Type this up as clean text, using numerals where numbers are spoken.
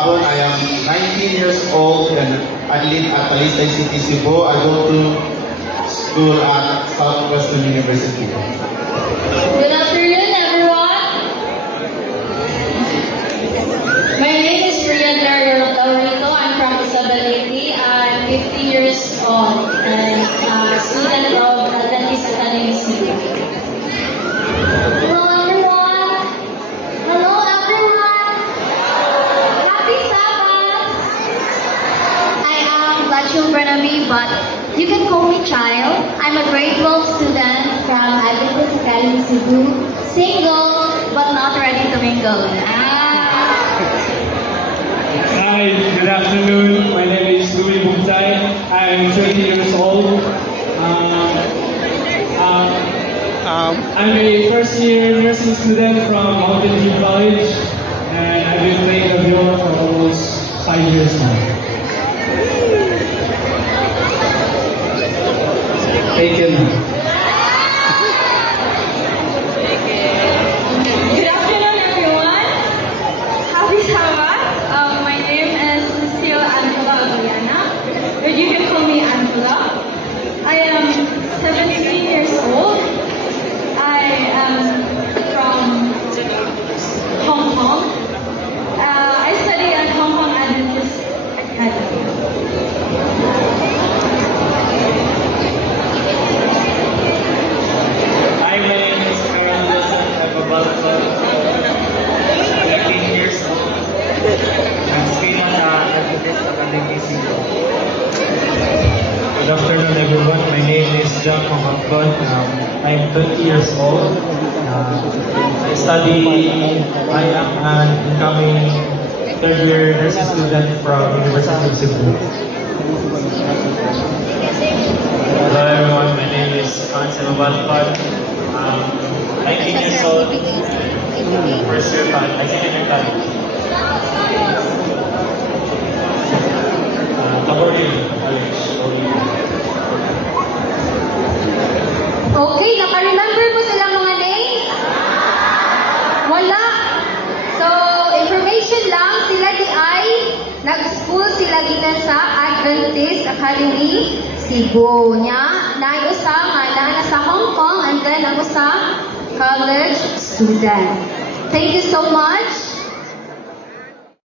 Babon. I am 19 years old and I live at Talisay City, Cebu. I go to school at Southwestern University. Good afternoon, everyone. My name is Rian Lario Taurito. I'm from Isabeliti. I'm 50 years old and a student of Adventist Academy City. Hello, everyone. Hello, everyone. Happy Sabbath. I am Lachul Bernabe, but you can call me Child. I'm a grade 12 student from Adventist Academy Cebu. Single, but not ready to mingle. Hi, good afternoon. My name is Louis Bugtay. I'm 20 years old. I'm a first year nursing student from Mountain View College, and I've been playing the viola for almost 5 years now. Thank you. Good afternoon, everyone. Happy Sabbath. My name is Cecile Angela Aguiliana, but you can call me Angela. I am 17 years old. I am from Hong Kong. I study at Hong Kong Adventist Academy. Hi, my name is Aaron Wilson. I'm about 13 years old. I'm still at Adventist Academy Cebu. Good afternoon, everyone. My name is John Mongkon. I'm 20 years old. I am an incoming third year nursing student from University of Cebu. Hello, everyone. My name is Ansel Balpan. 19 years old. First year I second year college. Taborio College. Okay, naka-remember mo silang mga names? Wala. So, information lang, sila di ay nag-school sila ginan sa Adventist Academy Cebu nya. Nag-usa nga na sa Hong Kong and then ang usa college student. Thank you so much.